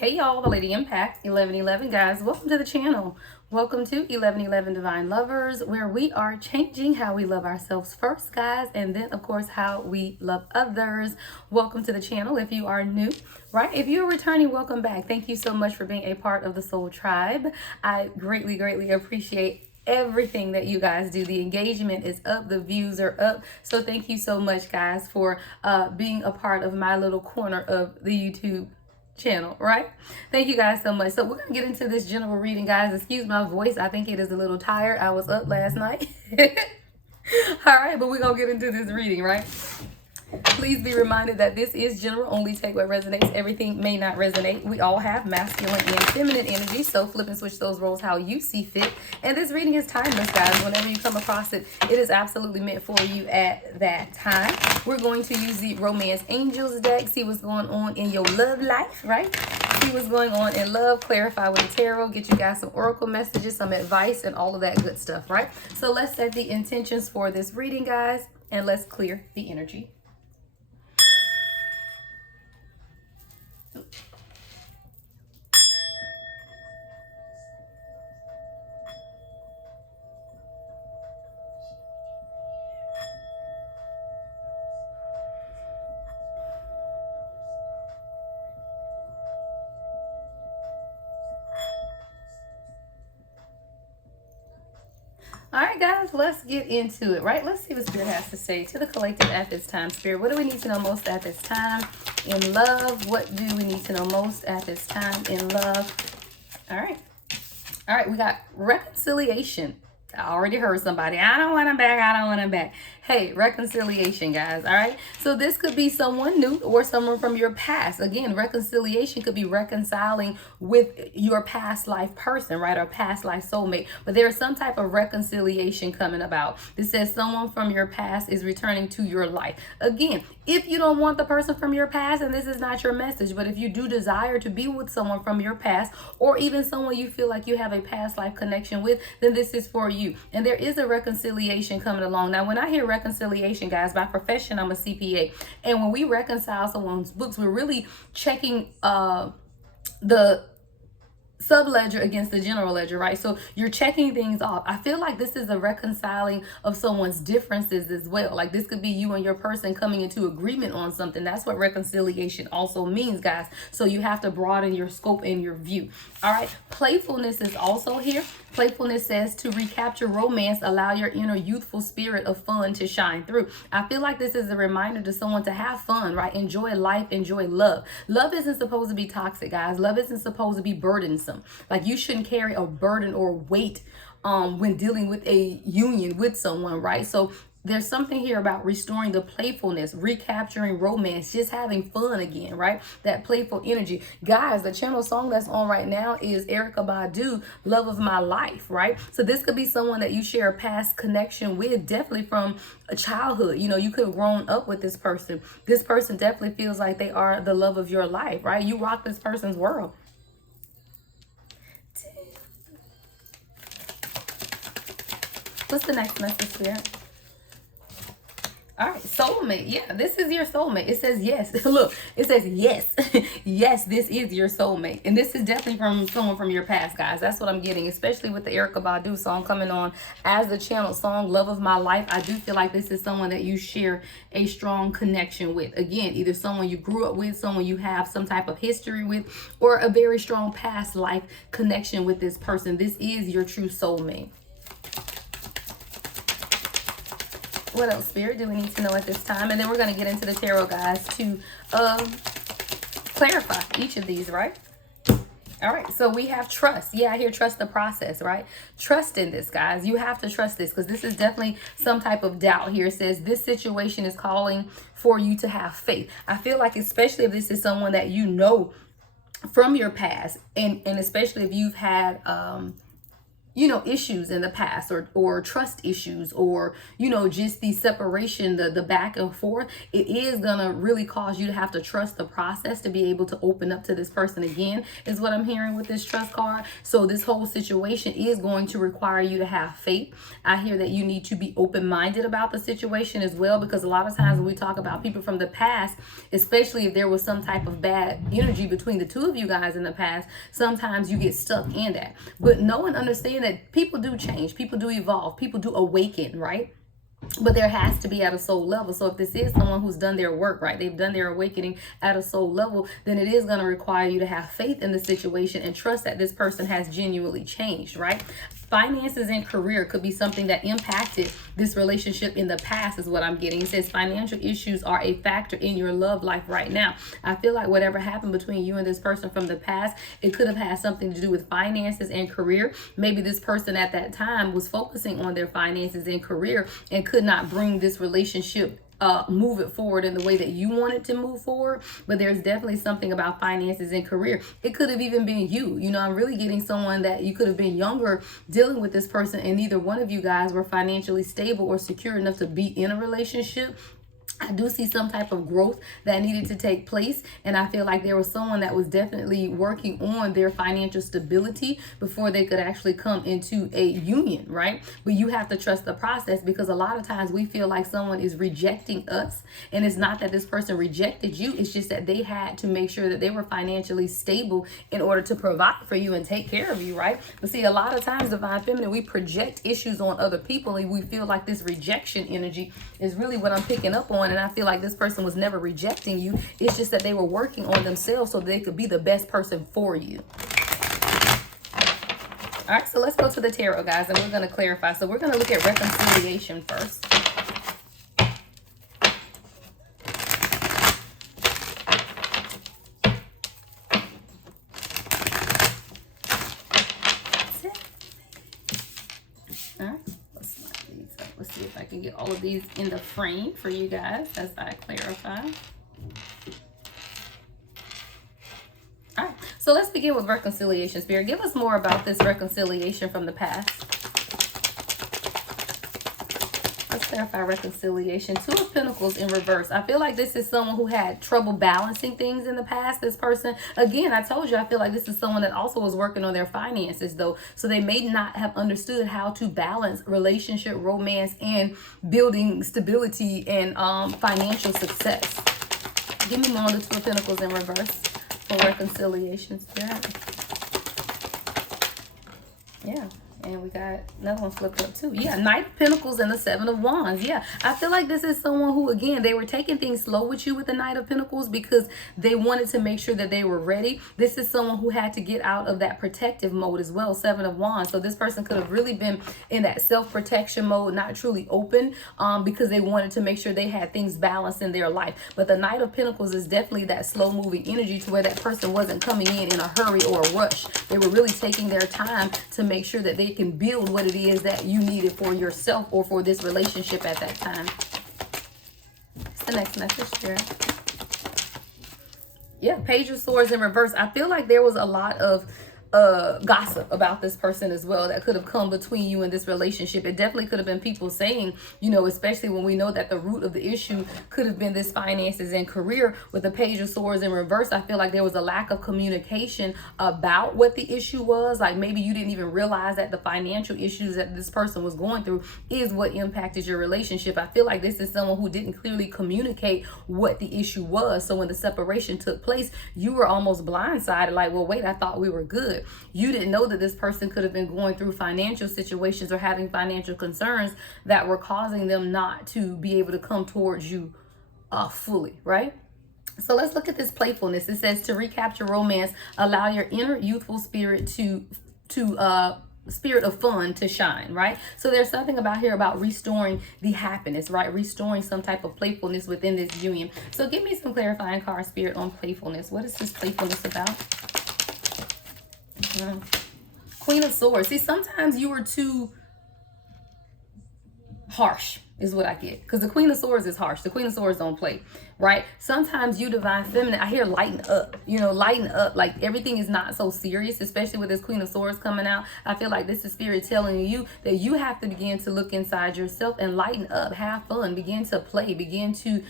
Hey y'all, the Lady Impact 1111 guys. Welcome to the channel. Welcome to 1111 Divine Lovers, where we are changing how we love ourselves first, guys, and then of course how we love others. Welcome to the channel if you are new, right? If you're returning, welcome back. Thank you so much for being a part of the Soul Tribe. I greatly appreciate everything that you guys do. The engagement is up, the views are up, so thank you so much, guys, for being a part of my little corner of the YouTube channel, right? Thank you guys so much. So we're gonna get into this general reading, guys. Excuse my voice, I think it is a little tired. I was up last night. All right, but we're gonna get into this reading, right? Please be reminded that this is general, only take what resonates. Everything may not resonate. We all have masculine and feminine energy, so flip and switch those roles how you see fit. And this reading is timeless, guys. Whenever you come across it, it is absolutely meant for you at that time. We're going to use the Romance Angels deck, see what's going on in your love life, right? See what's going on in love, clarify with the tarot, get you guys some oracle messages, some advice, and all of that good stuff, right? So let's set the intentions for this reading, guys, and let's clear the energy. All right, guys, let's get into it, right? Let's see what Spirit has to say to the collective at this time. Spirit, what do we need to know most at this time in love? What do we need to know most at this time in love? All right. All right, we got reconciliation. I already heard somebody. I don't want them back. I don't want them back. Hey, reconciliation, guys. All right. So this could be someone new or someone from your past. Again, reconciliation could be reconciling with your past life person, right? Or past life soulmate. But there is some type of reconciliation coming about. This says someone from your past is returning to your life. Again, if you don't want the person from your past, and this is not your message, but if you do desire to be with someone from your past, or even someone you feel like you have a past life connection with, then this is for you. And there is a reconciliation coming along. Now, when I hear reconciliation, guys, by profession, I'm a CPA. And when we reconcile someone's books, we're really checking the subledger against the general ledger, right? So you're checking things off. I feel like this is a reconciling of someone's differences as well. Like this could be you and your person coming into agreement on something. That's what reconciliation also means, guys. So you have to broaden your scope and your view. All right. Playfulness is also here. Playfulness says to recapture romance, allow your inner youthful spirit of fun to shine through. I feel like this is a reminder to someone to have fun, right? Enjoy life, enjoy love. Love isn't supposed to be toxic, guys. Love isn't supposed to be burdensome. Like you shouldn't carry a burden or weight when dealing with a union with someone, right? So there's something here about restoring the playfulness, recapturing romance, just having fun again, right? That playful energy. Guys, the channel song that's on right now is Erykah Badu, Love of My Life, right? So this could be someone that you share a past connection with, definitely from a childhood. You know, you could have grown up with this person. This person definitely feels like they are the love of your life, right? You rock this person's world. What's the next message here? All right, soulmate. Yeah, this is your soulmate. It says yes. Look, it says yes. Yes, this is your soulmate. And this is definitely from someone from your past, guys. That's what I'm getting, especially with the Erykah Badu song coming on as the channel song, Love of My Life. I do feel like this is someone that you share a strong connection with. Again, either someone you grew up with, someone you have some type of history with, or a very strong past life connection with this person. This is your true soulmate. What else, Spirit, do we need to know at this time? And then we're going to get into the tarot, guys, to clarify each of these, right? All right, so we have trust. Yeah, I hear trust the process, right? Trust in this, guys. You have to trust this because this is definitely some type of doubt here. It says this situation is calling for you to have faith. I feel like especially if this is someone that you know from your past, and especially if you've had issues in the past, or trust issues, or just the separation, the back and forth, it is gonna really cause you to have to trust the process to be able to open up to this person again, is what I'm hearing with this trust card. So this whole situation is going to require you to have faith. I hear that you need to be open-minded about the situation as well, because a lot of times when we talk about people from the past, especially if there was some type of bad energy between the two of you guys in the past, sometimes you get stuck in that. But know and understand that people do change, people do evolve, people do awaken, right? But there has to be at a soul level. So if this is someone who's done their work, right, they've done their awakening at a soul level, then it is going to require you to have faith in the situation and trust that this person has genuinely changed, right? Finances and career could be something that impacted this relationship in the past, is what I'm getting. It says financial issues are a factor in your love life right now. I feel like whatever happened between you and this person from the past, it could have had something to do with finances and career. Maybe this person at that time was focusing on their finances and career and could not bring this relationship move it forward in the way that you want it to move forward. But there's definitely something about finances and career. It could have even been you. I'm really getting someone that you could have been younger dealing with this person, and neither one of you guys were financially stable or secure enough to be in a relationship. I do see some type of growth that needed to take place, and I feel like there was someone that was definitely working on their financial stability before they could actually come into a union, right? But you have to trust the process, because a lot of times we feel like someone is rejecting us, and it's not that this person rejected you, it's just that they had to make sure that they were financially stable in order to provide for you and take care of you, right? But see, a lot of times, Divine Feminine, we project issues on other people, and we feel like this rejection energy is really what I'm picking up on. And I feel like this person was never rejecting you. It's just that they were working on themselves so that they could be the best person for you. All right, so let's go to the tarot, guys, and we're going to clarify. So we're going to look at reconciliation first. All right. Let's see if I can get all of these in the frame for you guys as I clarify. All right, so let's begin with reconciliation. Spirit, give us more about this reconciliation from the past. Let's clarify reconciliation. Two of Pentacles in reverse. I feel like this is someone who had trouble balancing things in the past. This person, again, I told you, I feel like this is someone that also was working on their finances, though. So they may not have understood how to balance relationship, romance, and building stability and financial success. Give me more on the Two of Pentacles in reverse for reconciliation, Spirit. Yeah. And we got another one flipped up too. Yeah, Knight of Pentacles and the Seven of Wands. Yeah, I feel like this is someone who, again, they were taking things slow with you with the Knight of Pentacles because they wanted to make sure that they were ready. This is someone who had to get out of that protective mode as well, Seven of Wands. So this person could have really been in that self-protection mode, not truly open, because they wanted to make sure they had things balanced in their life. But the Knight of Pentacles is definitely that slow-moving energy to where that person wasn't coming in a hurry or a rush. They were really taking their time to make sure that they can build what it is that you needed for yourself or for this relationship at that time. What's the next message here? Yeah, Page of Swords in reverse. I feel like there was a lot of gossip about this person as well that could have come between you and this relationship. It definitely could have been people saying, especially when we know that the root of the issue could have been this finances and career. With the Page of Swords in reverse, I feel like there was a lack of communication about what the issue was. Like maybe you didn't even realize that the financial issues that this person was going through is what impacted your relationship. I feel like this is someone who didn't clearly communicate what the issue was. So when the separation took place, you were almost blindsided, like, well, wait, I thought we were good. You didn't know that this person could have been going through financial situations or having financial concerns that were causing them not to be able to come towards you fully, right? So let's look at this playfulness. It says to recapture romance, allow your inner youthful spirit to spirit of fun to shine, right? So there's something about here about restoring the happiness, right? Restoring some type of playfulness within this union. So give me some clarifying card, Spirit, on playfulness. What is this playfulness about? Queen of Swords. See, sometimes you were too harsh is what I get. Because the Queen of Swords is harsh. The Queen of Swords don't play, right? Sometimes you divine feminine, I hear lighten up, lighten up. Like everything is not so serious, especially with this Queen of Swords coming out. I feel like this is spirit telling you that you have to begin to look inside yourself and lighten up, have fun, begin to play, begin to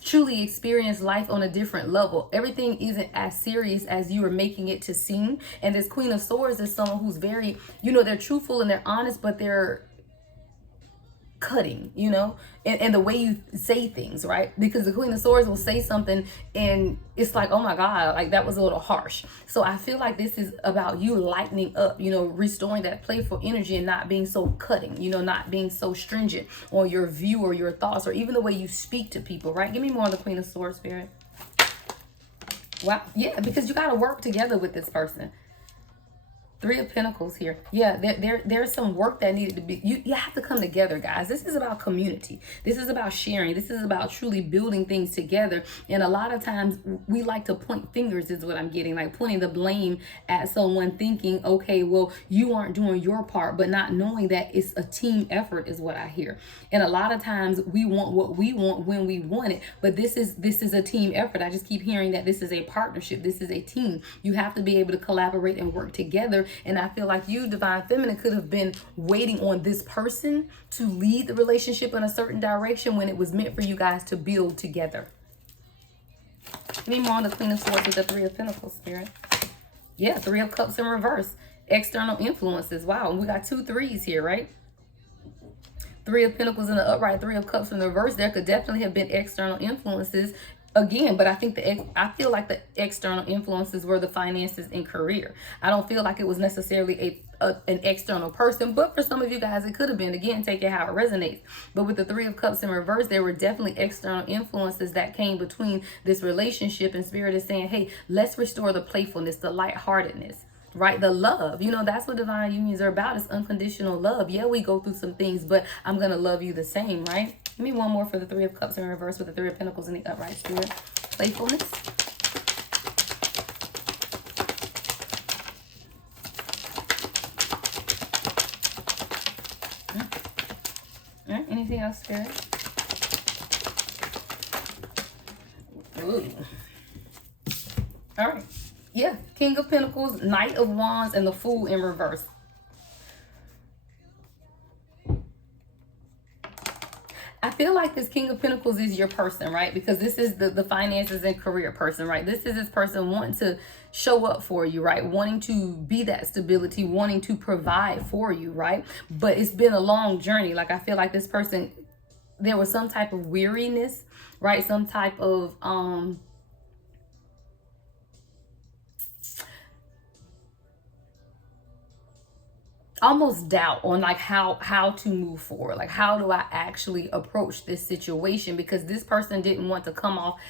truly experience life on a different level. Everything isn't as serious as you are making it to seem. And this Queen of Swords is someone who's very, they're truthful and they're honest, but they're cutting, and the way you say things, right? Because the Queen of Swords will say something and it's like, oh my God, like that was a little harsh. So I feel like this is about you lightening up, restoring that playful energy and not being so cutting, not being so stringent on your view or your thoughts or even the way you speak to people, right? Give me more of the Queen of Swords, Spirit. Wow. Yeah, because you got to work together with this person. Three of Pentacles here. Yeah, there's some work that needed to be, you have to come together, guys. This is about community. This is about sharing. This is about truly building things together. And a lot of times we like to point fingers is what I'm getting, like pointing the blame at someone, thinking, okay, well, you aren't doing your part, but not knowing that it's a team effort is what I hear. And a lot of times we want what we want when we want it, but this is a team effort. I just keep hearing that this is a partnership. This is a team. You have to be able to collaborate and work together. And I feel like you, divine feminine, could have been waiting on this person to lead the relationship in a certain direction when it was meant for you guys to build together. Give me more on the Queen of Swords with the Three of Pentacles, Spirit. Yeah, Three of Cups in reverse. External influences. Wow, we got 2 threes here, right? Three of Pentacles in the upright, Three of Cups in the reverse. There could definitely have been external influences again, but I feel like the external influences were the finances and career. I don't feel like it was necessarily an external person, but for some of you guys it could have been. Again, take it how it resonates. But with the Three of Cups in reverse, there were definitely external influences that came between this relationship, and Spirit is saying, hey, let's restore the playfulness, the lightheartedness, right? The love, that's what divine unions are about. It's unconditional love. Yeah, we go through some things, but I'm gonna love you the same, right? Give me one more for the Three of Cups in reverse with the Three of Pentacles in the upright, Spirit. Playfulness. All right, anything else, Spirit? Ooh. All right. Yeah, King of Pentacles, Knight of Wands, and the Fool in reverse. I feel like this King of Pentacles is your person, right? Because this is the finances and career person, right? This is this person wanting to show up for you, right? Wanting to be that stability, wanting to provide for you, right? But it's been a long journey. Like, I feel like this person, there was some type of weariness, right? Some type of, almost doubt on like how to move forward. Like, how do I actually approach this situation? Because this person didn't want to come off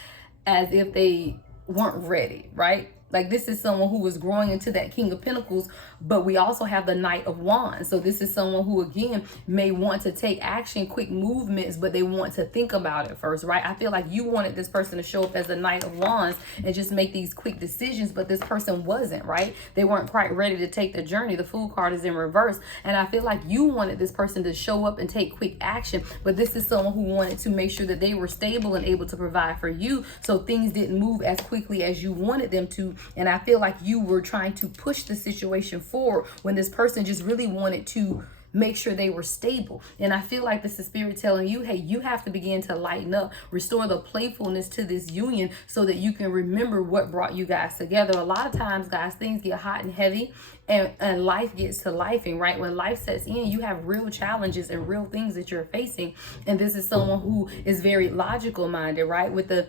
as if they weren't ready, right? Like, this is someone who was growing into that King of Pentacles, but we also have the Knight of Wands. So this is someone who, again, may want to take action, quick movements, but they want to think about it first, right? I feel like you wanted this person to show up as the Knight of Wands and just make these quick decisions, but this person wasn't, right? They weren't quite ready to take the journey. The Fool card is in reverse. And I feel like you wanted this person to show up and take quick action, but this is someone who wanted to make sure that they were stable and able to provide for you, so things didn't move as quickly as you wanted them to. And I feel like you were trying to push the situation forward when this person just really wanted to make sure they were stable. And I feel like this is Spirit telling you, hey, you have to begin to lighten up, restore the playfulness to this union so that you can remember what brought you guys together. A lot of times, guys, things get hot and heavy and life gets to lifing, right? When life sets in, you have real challenges and real things that you're facing. And this is someone who is very logical minded, right? With the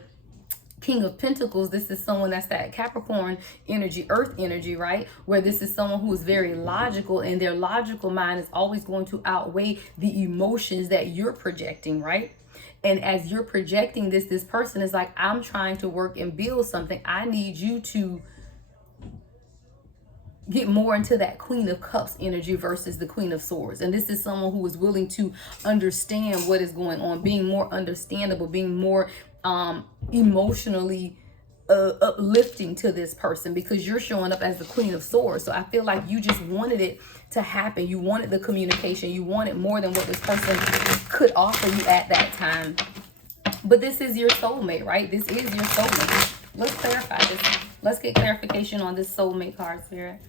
King of Pentacles, this is someone that's that Capricorn energy, earth energy, right? Where this is someone who is very logical, and their logical mind is always going to outweigh the emotions that you're projecting, right? And as you're projecting this person is like, I'm trying to work and build something. I need you to get more into that Queen of Cups energy versus the Queen of Swords. And this is someone who is willing to understand what is going on, being more understandable, being more emotionally uplifting to this person, because you're showing up as the Queen of Swords. So I feel like you just wanted it to happen. You wanted the communication. You wanted more than what this person could offer you at that time. But this is your soulmate, right? This is your soulmate. Let's clarify this. Let's get clarification on this soulmate card, Spirit.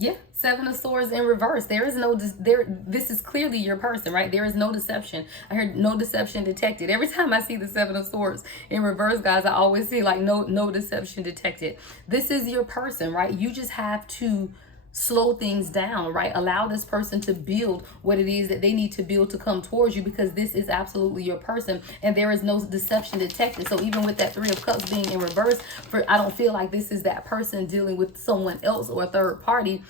Yeah, Seven of Swords in reverse. There is no, this is clearly your person, right? There is no deception. I heard no deception detected. Every time I see the Seven of Swords in reverse, guys, I always see like no deception detected. This is your person, right? You just have to slow things down, right? Allow this person to build what it is that they need to build to come towards you, because this is absolutely your person and there is no deception detected. So even with that Three of Cups being in reverse, I don't feel like this is that person dealing with someone else or a third party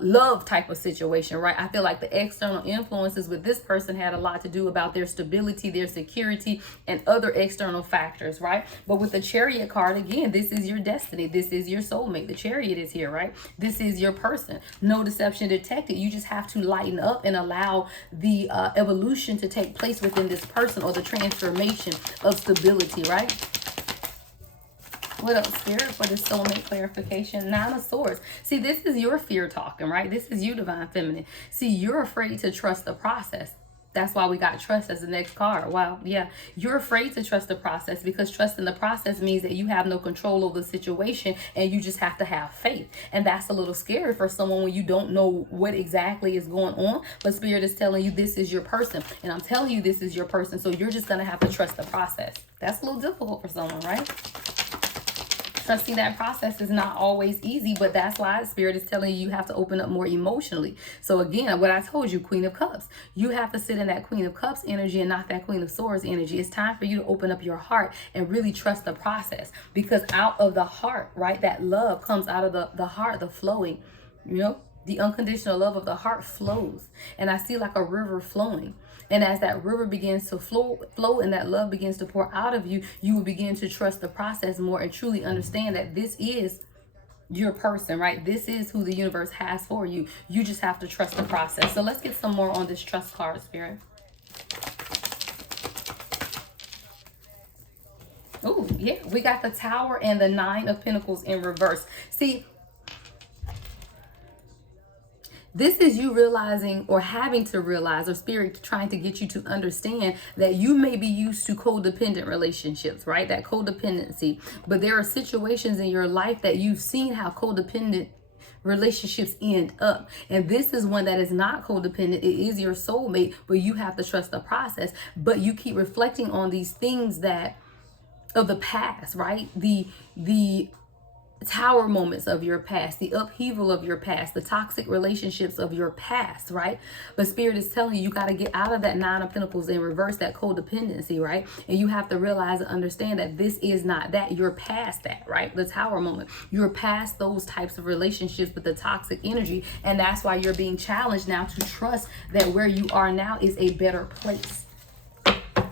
love type of situation, right? I feel like the external influences with this person had a lot to do about their stability, their security, and other external factors, right? But with the Chariot card, again, this is your destiny. This is your soulmate. The Chariot is here, right? This is your person. No deception detected. You just have to lighten up and allow the evolution to take place within this person, or the transformation of stability, right? What else, Spirit, for this soulmate clarification? Nine of Swords. See, this is your fear talking, right? This is you, Divine Feminine. See, you're afraid to trust the process. That's why we got trust as the next card. Wow, yeah. You're afraid to trust the process, because trusting the process means that you have no control over the situation and you just have to have faith. And that's a little scary for someone when you don't know what exactly is going on. But Spirit is telling you this is your person. And I'm telling you this is your person. So you're just going to have to trust the process. That's a little difficult for someone, right? Trusting that process is not always easy, but that's why Spirit is telling you have to open up more emotionally. So again, what I told you, Queen of Cups, you have to sit in that Queen of Cups energy and not that Queen of Swords energy. It's time for you to open up your heart and really trust the process, because out of the heart, right, that love comes out of the heart, the flowing, you know, the unconditional love of the heart flows. And I see like a river flowing. And as that river begins to flow and that love begins to pour out of you, you will begin to trust the process more and truly understand that this is your person, right? This is who the universe has for you. You just have to trust the process. So let's get some more on this trust card, Spirit. Oh, yeah. We got the Tower and the Nine of Pentacles in reverse. See, this is you realizing, or having to realize, or Spirit trying to get you to understand that you may be used to codependent relationships, right? That codependency. But there are situations in your life that you've seen how codependent relationships end up. And this is one that is not codependent. It is your soulmate, but you have to trust the process. But you keep reflecting on these things that of the past, right? The tower moments of your past, the upheaval of your past, the toxic relationships of your past, right? But Spirit is telling you, you got to get out of that Nine of Pentacles and reverse that codependency, right? And you have to realize and understand that this is not that. You're past that, right? The tower moment. You're past those types of relationships with the toxic energy. And that's why you're being challenged now to trust that where you are now is a better place.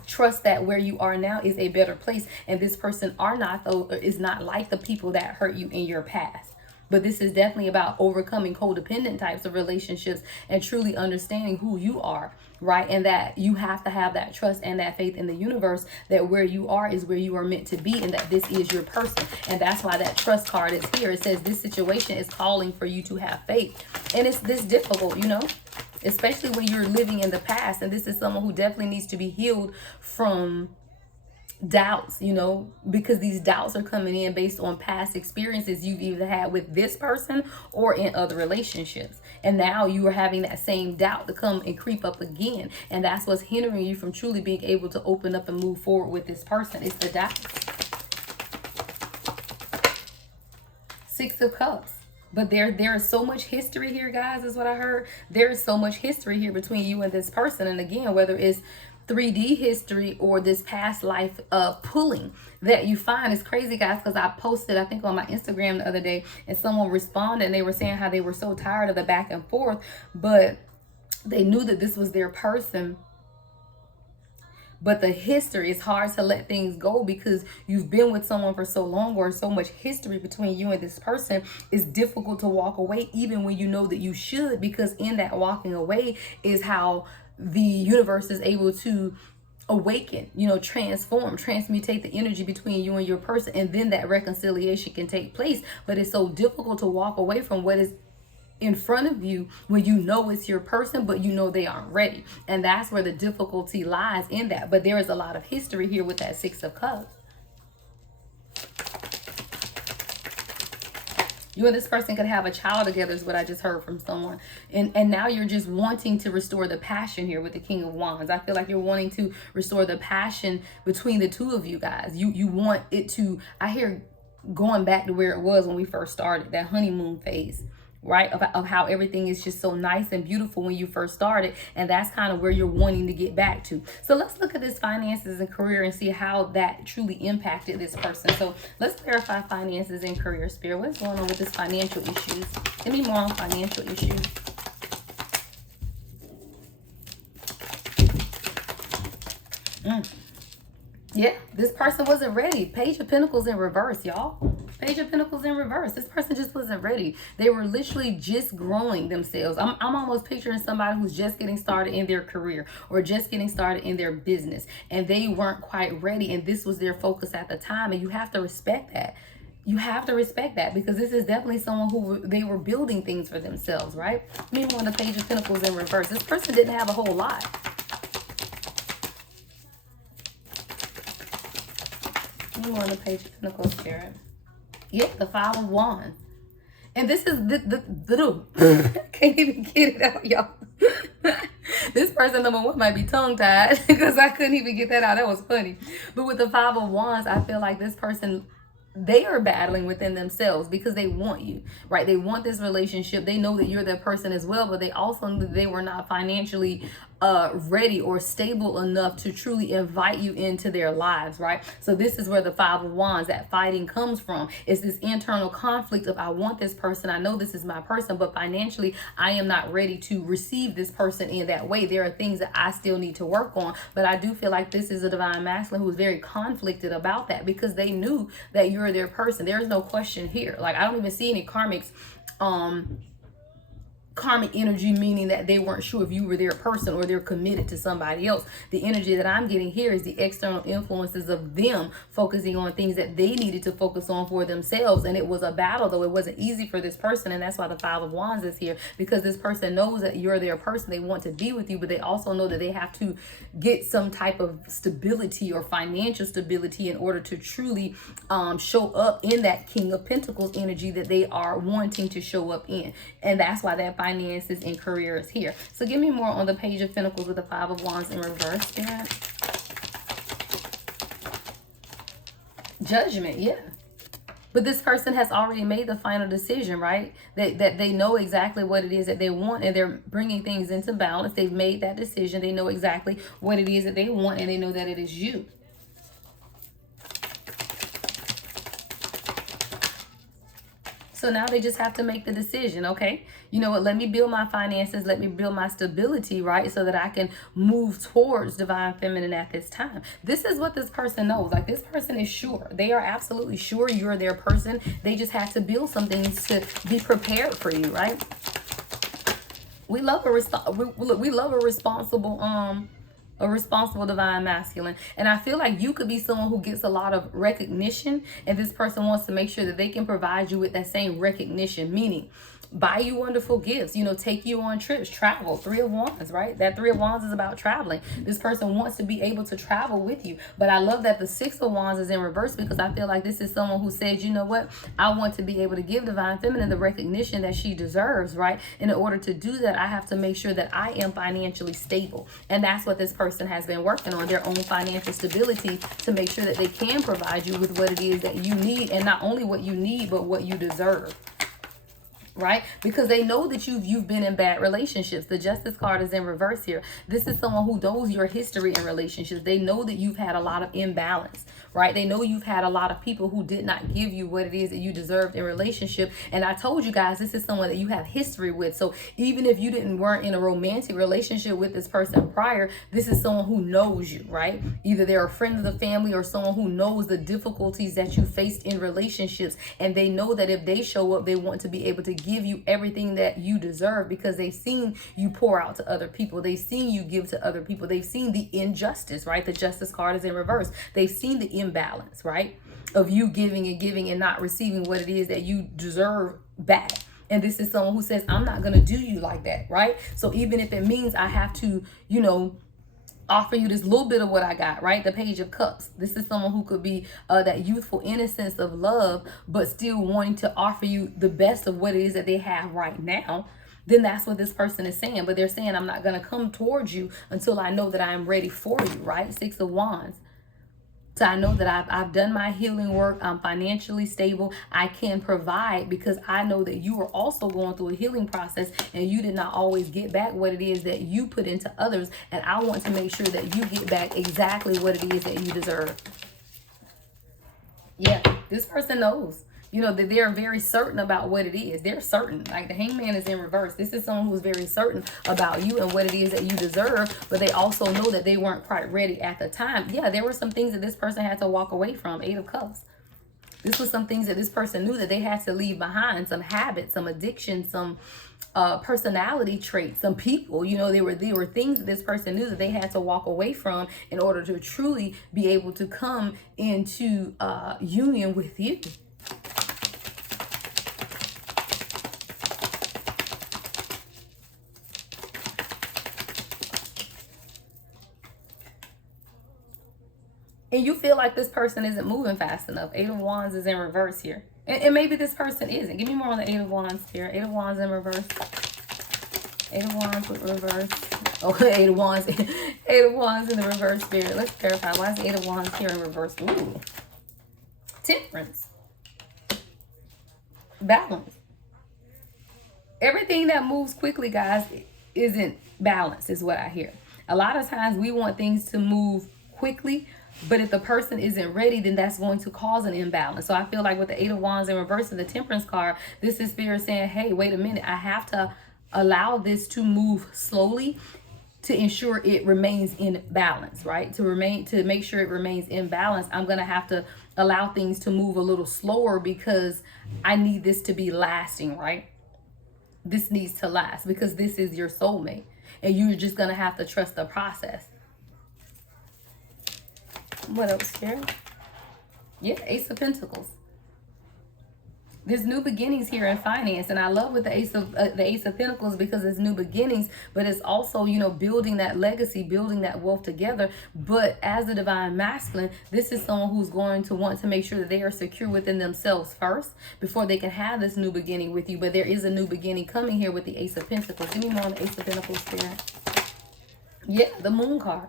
Trust that where you are now is a better place, and this person is not like the people that hurt you in your past. But this is definitely about overcoming codependent types of relationships and truly understanding who you are, right? And that you have to have that trust and that faith in the universe that where you are is where you are meant to be, and that this is your person. And that's why that trust card is here. It says this situation is calling for you to have faith, and it's this difficult, you know, especially when you're living in the past. And this is someone who definitely needs to be healed from doubts, you know, because these doubts are coming in based on past experiences you've either had with this person or in other relationships. And now you are having that same doubt to come and creep up again. And that's what's hindering you from truly being able to open up and move forward with this person. It's the doubts. Six of Cups. But there is so much history here, guys, is what I heard. There is so much history here between you and this person. And again, whether it's 3D history or this past life pulling that you find, is crazy, guys, because I posted, I think, on my Instagram the other day, and someone responded and they were saying how they were so tired of the back and forth, but they knew that this was their person. But the history, is hard to let things go because you've been with someone for so long, or so much history between you and this person. It's difficult to walk away even when you know that you should, because in that walking away is how the universe is able to awaken, transform, transmutate the energy between you and your person, and then that reconciliation can take place. But it's so difficult to walk away from what is in front of you when you know it's your person, but you know they aren't ready. And that's where the difficulty lies in that. But there is a lot of history here with that Six of Cups. You and this person could have a child together is what I just heard from someone. And now you're just wanting to restore the passion here with the King of Wands. I feel like you're wanting to restore the passion between the two of you guys. You want it to, I hear going back to where it was when we first started, that honeymoon phase, right? Of how everything is just so nice and beautiful when you first started. And that's kind of where you're wanting to get back to. So let's look at this finances and career and see how that truly impacted this person. So let's clarify finances and career, Spirit. What's going on with this financial issues? Give me more on financial issues. Yeah, this person wasn't ready. Page of Pentacles in reverse, y'all. Page of Pentacles in reverse. This person just wasn't ready. They were literally just growing themselves. I'm almost picturing somebody who's just getting started in their career or just getting started in their business, and they weren't quite ready, and this was their focus at the time. And you have to respect that. You have to respect that, because this is definitely someone who they were building things for themselves, right? Meanwhile, the Page of Pentacles in reverse. This person didn't have a whole lot. On the Page of Pentacles, Spirit. Yeah, the Five of Wands. And this is the I can't even get it out, y'all. This person, number one, might be tongue-tied because I couldn't even get that out. That was funny. But with the Five of Wands, I feel like this person, they are battling within themselves because they want you, right? They want this relationship. They know that you're their person as well, but they also knew they were not financially ready or stable enough to truly invite you into their lives, right? So this is where the Five of Wands, that fighting comes from. It's this internal conflict of, I want this person, I know this is my person, but financially I am not ready to receive this person in that way. There are things that I still need to work on, but I do feel like this is a divine masculine who is very conflicted about that, because they knew that you're their person. There is no question here. Like, I don't even see any karmic energy, meaning that they weren't sure if you were their person or they're committed to somebody else. The energy that I'm getting here is the external influences of them focusing on things that they needed to focus on for themselves. And it was a battle, though. It wasn't easy for this person. And that's why the Five of Wands is here, because this person knows that you're their person. They want to be with you, but they also know that they have to get some type of stability or financial stability in order to truly show up in that King of Pentacles energy that they are wanting to show up in. And that's why that finances and career is here. So give me more on the Page of Pentacles with the Five of Wands in reverse, Spirit. Judgment, yeah. But this person has already made the final decision, right? That they know exactly what it is that they want, and they're bringing things into balance. They've made that decision. They know exactly what it is that they want, and they know that it is you. So now they just have to make the decision, okay? You know what? Let me build my finances. Let me build my stability, right? So that I can move towards divine feminine at this time. This is what this person knows. Like, this person is sure. They are absolutely sure you're their person. They just have to build some things to be prepared for you, right? We love a responsible divine masculine. And I feel like you could be someone who gets a lot of recognition, and this person wants to make sure that they can provide you with that same recognition, meaning buy you wonderful gifts, take you on trips, travel. Three of Wands, right? That Three of Wands is about traveling. This person wants to be able to travel with you. But I love that the Six of Wands is in reverse, because I feel like this is someone who says, you know what? I want to be able to give divine feminine the recognition that she deserves, right? And in order to do that, I have to make sure that I am financially stable. And that's what this person has been working on, their own financial stability, to make sure that they can provide you with what it is that you need, and not only what you need, but what you deserve. Right? Because they know that you've been in bad relationships. The Justice card is in reverse here. This is someone who knows your history in relationships. They know that you've had a lot of imbalance, right? They know you've had a lot of people who did not give you what it is that you deserved in relationship. And I told you guys, this is someone that you have history with. So even if you weren't in a romantic relationship with this person prior, this is someone who knows you, right? Either they're a friend of the family or someone who knows the difficulties that you faced in relationships. And they know that if they show up, they want to be able to give you everything that you deserve because they've seen you pour out to other people. They've seen you give to other people. They've seen the injustice, right? The justice card is in reverse. They've seen the imbalance, right? Of you giving and not receiving what it is that you deserve back. And this is someone who says, I'm not going to do you like that, right? So even if it means I have to, offer you this little bit of what I got, right? The Page of Cups. This is someone who could be that youthful innocence of love, but still wanting to offer you the best of what it is that they have right now. Then that's what this person is saying. But they're saying, I'm not going to come towards you until I know that I am ready for you, right? Six of Wands. So I know that I've done my healing work. I'm financially stable. I can provide because I know that you are also going through a healing process and you did not always get back what it is that you put into others. And I want to make sure that you get back exactly what it is that you deserve. Yeah, this person knows. That they're very certain about what it is. They're certain. Like the Hangman is in reverse. This is someone who's very certain about you and what it is that you deserve, but they also know that they weren't quite ready at the time. Yeah, there were some things that this person had to walk away from. Eight of Cups. This was some things that this person knew that they had to leave behind. Some habits, some addiction, some personality traits, some people. There were things that this person knew that they had to walk away from in order to truly be able to come into union with you. And you feel like this person isn't moving fast enough. Eight of Wands is in reverse here. And maybe this person isn't. Give me more on the Eight of Wands here. Eight of Wands in reverse. Eight of Wands with reverse. Oh, Eight of Wands. Eight of Wands in the reverse, Spirit. Let's clarify. Why is Eight of Wands here in reverse? Ooh. Temperance. Balance. Everything that moves quickly, guys, isn't balanced, is what I hear. A lot of times we want things to move quickly, but if the person isn't ready, then that's going to cause an imbalance. So I feel like with the Eight of Wands in reverse of the Temperance card, this is Spirit saying, hey, wait a minute. I have to allow this to move slowly to ensure it remains in balance, right? To make sure it remains in balance, I'm going to have to allow things to move a little slower because I need this to be lasting, right? This needs to last because this is your soulmate and you're just going to have to trust the process. What else, Spirit? Yeah, Ace of Pentacles. There's new beginnings here in finance, and I love with the Ace of Pentacles because it's new beginnings, but it's also, building that legacy, building that wealth together. But as the Divine Masculine, this is someone who's going to want to make sure that they are secure within themselves first before they can have this new beginning with you. But there is a new beginning coming here with the Ace of Pentacles. Give me more on the Ace of Pentacles, Spirit. Yeah, the Moon card.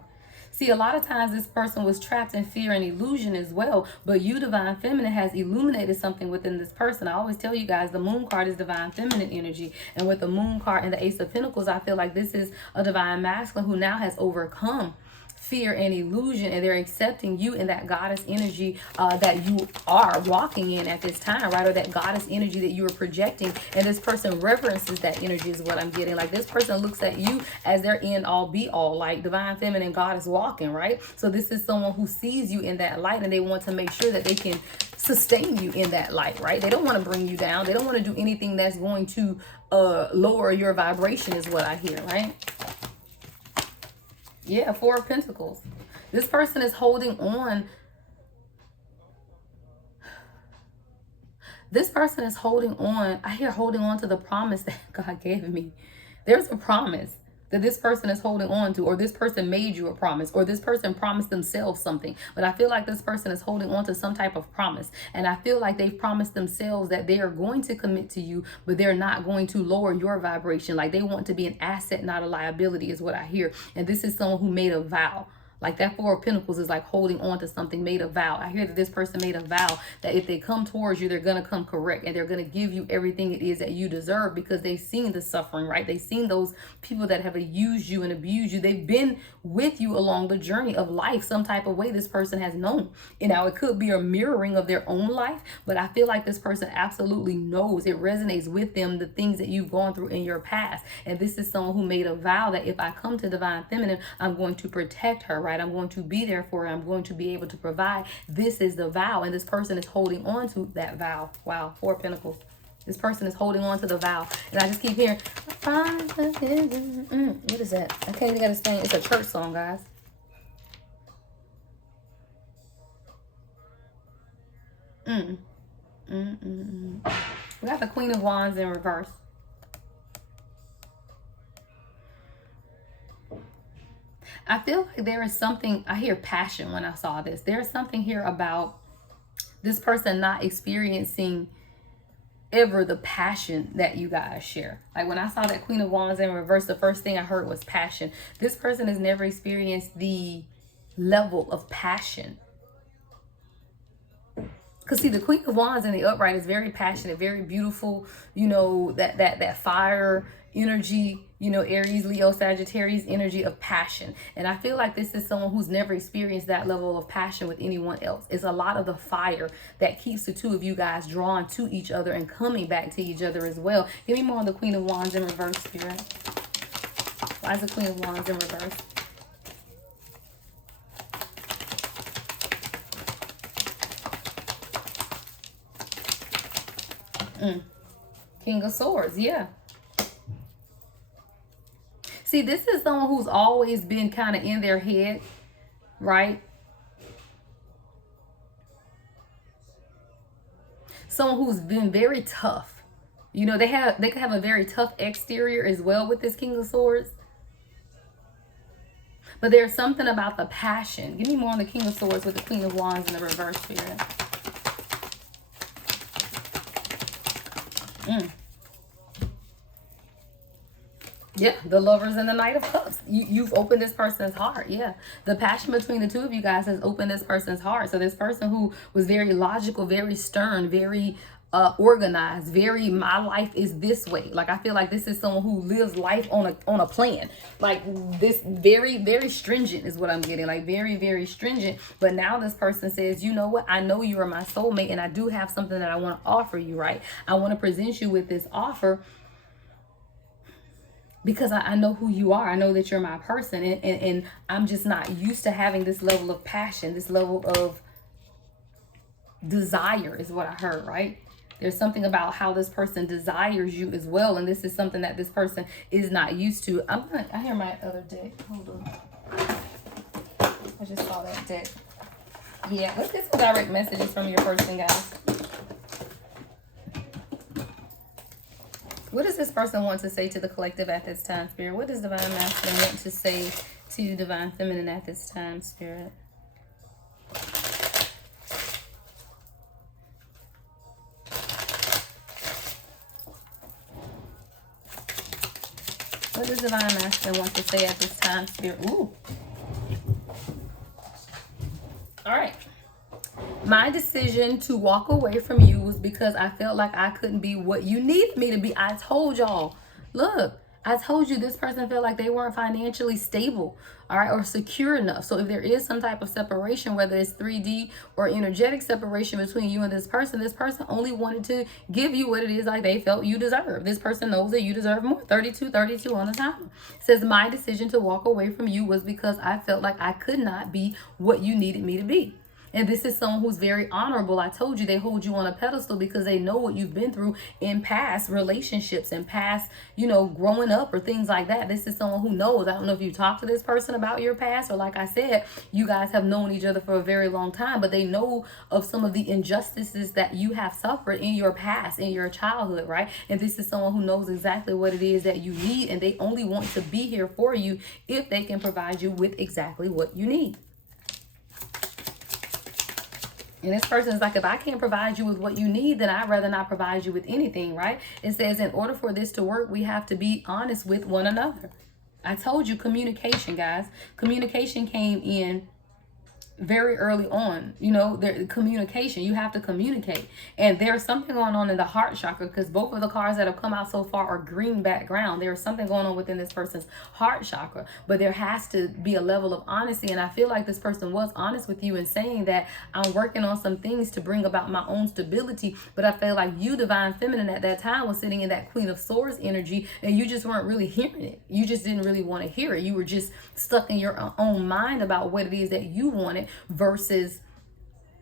See, a lot of times this person was trapped in fear and illusion as well, but you, Divine Feminine, has illuminated something within this person. I always tell you guys, the Moon card is Divine Feminine energy, and with the Moon card and the Ace of Pentacles, I feel like this is a Divine Masculine who now has overcome fear and illusion, and they're accepting you in that goddess energy that you are walking in at this time, right? Or that goddess energy that you are projecting, and this person reverences that energy is what I'm getting. Like this person looks at you as their end all be all, like Divine Feminine goddess walking, right? So this is someone who sees you in that light, and they want to make sure that they can sustain you in that light, right? They don't want to bring you down. They don't want to do anything that's going to lower your vibration is what I hear, right? Yeah, Four of Pentacles. This person is holding on. This person is holding on. I hear holding on to the promise that God gave me. There's a promise that this person is holding on to, or this person made you a promise, or this person promised themselves something. But I feel like this person is holding on to some type of promise. And I feel like they've promised themselves that they are going to commit to you, but they're not going to lower your vibration. Like they want to be an asset, not a liability is what I hear. And this is someone who made a vow. Like that Four of Pentacles is like holding on to something, made a vow. I hear that this person made a vow that if they come towards you, they're going to come correct and they're going to give you everything it is that you deserve because they've seen the suffering, right? They've seen those people that have used you and abused you. They've been with you along the journey of life, some type of way this person has known. And now it could be a mirroring of their own life, but I feel like this person absolutely knows, it resonates with them, the things that you've gone through in your past. And this is someone who made a vow that if I come to Divine Feminine, I'm going to protect her, right? I'm going to be there for her. I'm going to be able to provide. This is the vow. And this person is holding on to that vow. Wow. Four of Pentacles. This person is holding on to the vow. And I just keep hearing, what is that? I can't even get a thing. It's a church song, guys. We got the Queen of Wands in reverse. I feel like there is something, I hear passion when I saw this. There's something here about this person not experiencing ever the passion that you guys share. Like when I saw that Queen of Wands in reverse, the first thing I heard was passion. This person has never experienced the level of passion. Because see, the Queen of Wands in the upright is very passionate, very beautiful, you know, that fire energy, you know, Aries, Leo, Sagittarius energy of passion. And I feel like this is someone who's never experienced that level of passion with anyone else. It's a lot of the fire that keeps the two of you guys drawn to each other and coming back to each other as well. Give me more on the Queen of Wands in reverse, Spirit. Why is the Queen of Wands in reverse? King of Swords, yeah. See, this is someone who's always been kind of in their head, right? Someone who's been very tough. You know, they can have a very tough exterior as well with this King of Swords. But there's something about the passion. Give me more on the King of Swords with the Queen of Wands in the reverse, Spirit. Yeah, the Lovers and the Knight of Cups. You've opened this person's heart. Yeah, the passion between the two of you guys has opened this person's heart. So this person who was very logical, very stern, very organized, very, my life is this way. Like I feel like this is someone who lives life on a plan. Like this, very, very stringent is what I'm getting. Like very, very stringent. But now this person says, you know what? I know you are my soulmate, and I do have something that I want to offer you. Right? I want to present you with this offer. Because I know who you are. I know that you're my person. And I'm just not used to having this level of passion, this level of desire is what I heard, right? There's something about how this person desires you as well. And this is something that this person is not used to. I hear my other deck. Hold on. I just saw that deck. Yeah, let's get some direct messages from your person, guys. What does this person want to say to the collective at this time, Spirit? What does Divine Masculine want to say to Divine Feminine at this time, Spirit? What does Divine Masculine want to say at this time, Spirit? Ooh. All right. My decision to walk away from you was because I felt like I couldn't be what you needed me to be. I told y'all, look, I told you this person felt like they weren't financially stable, all right, or secure enough. So if there is some type of separation, whether it's 3D or energetic separation between you and this person only wanted to give you what it is like they felt you deserve. This person knows that you deserve more. 32 on the time. It says my decision to walk away from you was because I felt like I could not be what you needed me to be. And this is someone who's very honorable. I told you they hold you on a pedestal because they know what you've been through in past relationships and past, you know, growing up or things like that. This is someone who knows. I don't know if you talked to this person about your past, or like I said, you guys have known each other for a very long time, but they know of some of the injustices that you have suffered in your past, in your childhood, right? And this is someone who knows exactly what it is that you need, and they only want to be here for you if they can provide you with exactly what you need. And this person is like, if I can't provide you with what you need, then I'd rather not provide you with anything, right? It says in order for this to work, we have to be honest with one another. I told you communication, guys. Communication came in very early on, you know, the communication, you have to communicate. And there's something going on in the heart chakra, because both of the cards that have come out so far are green background. There's something going on within this person's heart chakra, but there has to be a level of honesty. And I feel like this person was honest with you in saying that I'm working on some things to bring about my own stability. But I feel like you, Divine Feminine, at that time was sitting in that Queen of Swords energy, and you just weren't really hearing it. You just didn't really want to hear it. You were just stuck in your own mind about what it is that you wanted versus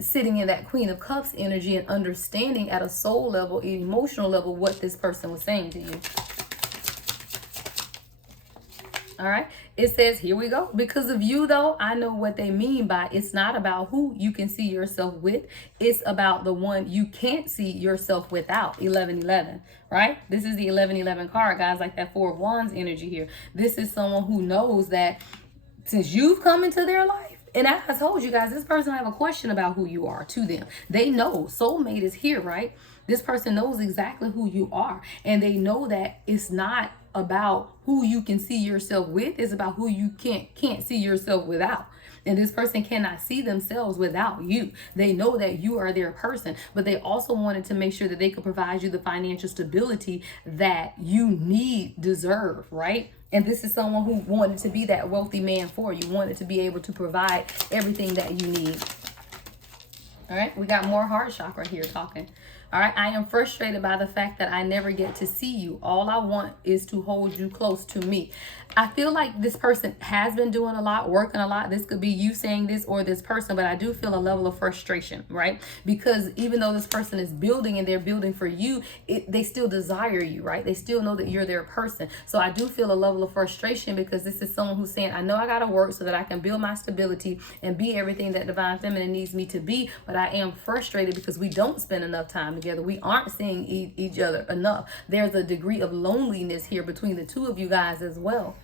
sitting in that Queen of Cups energy and understanding at a soul level, emotional level, what this person was saying to you. All right. It says, here we go. Because of you, though, I know what they mean by it's not about who you can see yourself with. It's about the one you can't see yourself without. 1111, right? This is the 1111 card, guys, like that Four of Wands energy here. This is someone who knows that since you've come into their life, and as I told you guys, this person have a question about who you are to them. They know soulmate is here, right? This person knows exactly who you are. And they know that it's not about who you can see yourself with. It's about who you can't see yourself without. And this person cannot see themselves without you. They know that you are their person, but they also wanted to make sure that they could provide you the financial stability that you need, deserve, right? And this is someone who wanted to be that wealthy man for you, wanted to be able to provide everything that you need. All right, we got more heart chakra here talking. All right, I am frustrated by the fact that I never get to see you. All I want is to hold you close to me. I feel like this person has been doing a lot, working a lot. This could be you saying this or this person, but I do feel a level of frustration, right? Because even though this person is building and they're building for you, they still desire you, right? They still know that you're their person. So I do feel a level of frustration because this is someone who's saying, I know I got to work so that I can build my stability and be everything that Divine Feminine needs me to be, but I am frustrated because we don't spend enough time together. We aren't seeing each other enough. There's a degree of loneliness here between the two of you guys as well.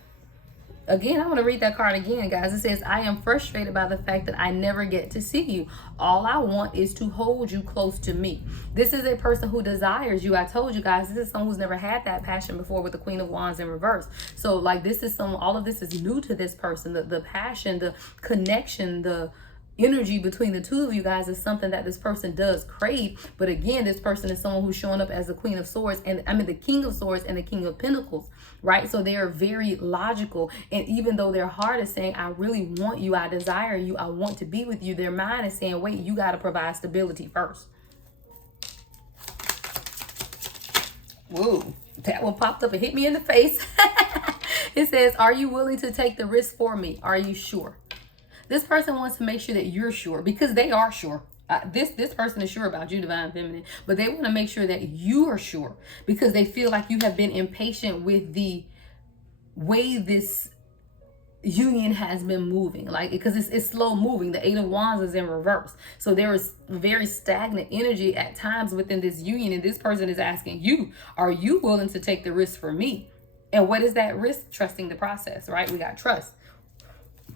Again, I want to read that card again, guys. It says, I am frustrated by the fact that I never get to see you. All I want is to hold you close to me. This is a person who desires you. I told you guys, this is someone who's never had that passion before with the Queen of Wands in reverse. So like this is someone, all of this is new to this person. The passion, the connection, the energy between the two of you guys is something that this person does crave. But again, this person is someone who's showing up as the Queen of Swords, and I mean the King of Swords and the King of Pentacles, right? So they are very logical. And even though their heart is saying, I really want you, I desire you, I want to be with you, their mind is saying, wait, you got to provide stability first. Whoa, that one popped up and hit me in the face. It says, are you willing to take the risk for me? Are you sure? This person wants to make sure that you're sure, because they are sure. This person is sure about you, Divine Feminine, but they want to make sure that you are sure because they feel like you have been impatient with the way this union has been moving, like because it's slow moving. The Eight of Wands is in reverse, so there is very stagnant energy at times within this union, and this person is asking you, are you willing to take the risk for me? And what is that risk? Trusting the process, right? We got trust.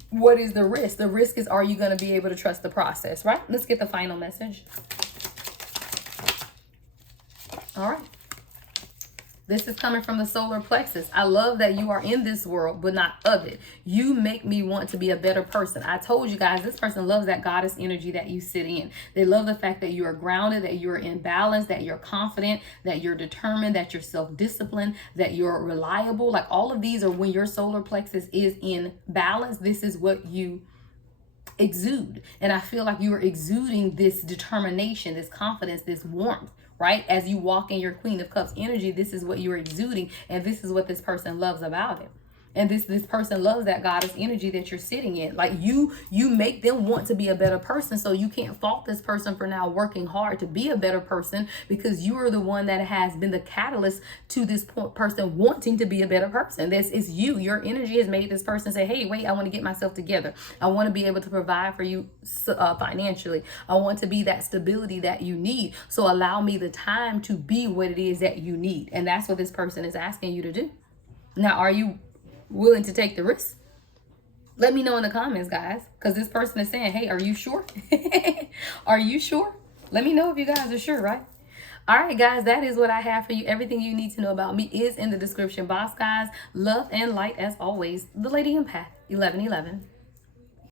What is the risk? The risk is, are you going to be able to trust the process, right? Let's get the final message. All right. This is coming from the solar plexus. I love that you are in this world, but not of it. You make me want to be a better person. I told you guys, this person loves that goddess energy that you sit in. They love the fact that you are grounded, that you're in balance, that you're confident, that you're determined, that you're self-disciplined, that you're reliable. Like all of these are when your solar plexus is in balance. This is what you exude. And I feel like you are exuding this determination, this confidence, this warmth, right? As you walk in your Queen of Cups energy, this is what you're exuding, and this is what this person loves about it. And this person loves that goddess energy that you're sitting in. Like you make them want to be a better person. So you can't fault this person for now working hard to be a better person, because you are the one that has been the catalyst to this person wanting to be a better person. This is you. Your energy has made this person say, hey, wait, I want to get myself together. I want to be able to provide for you financially. I want to be that stability that you need. So allow me the time to be what it is that you need. And that's what this person is asking you to do. Now, are you willing to take the risk? Let me know in the comments, guys, because this person is saying, hey, are you sure? Are you sure? Let me know if you guys are sure, right? All right, guys, that is what I have for you. Everything you need to know about me is in the description box, guys. Love and light as always. The Lady Empath, 1111.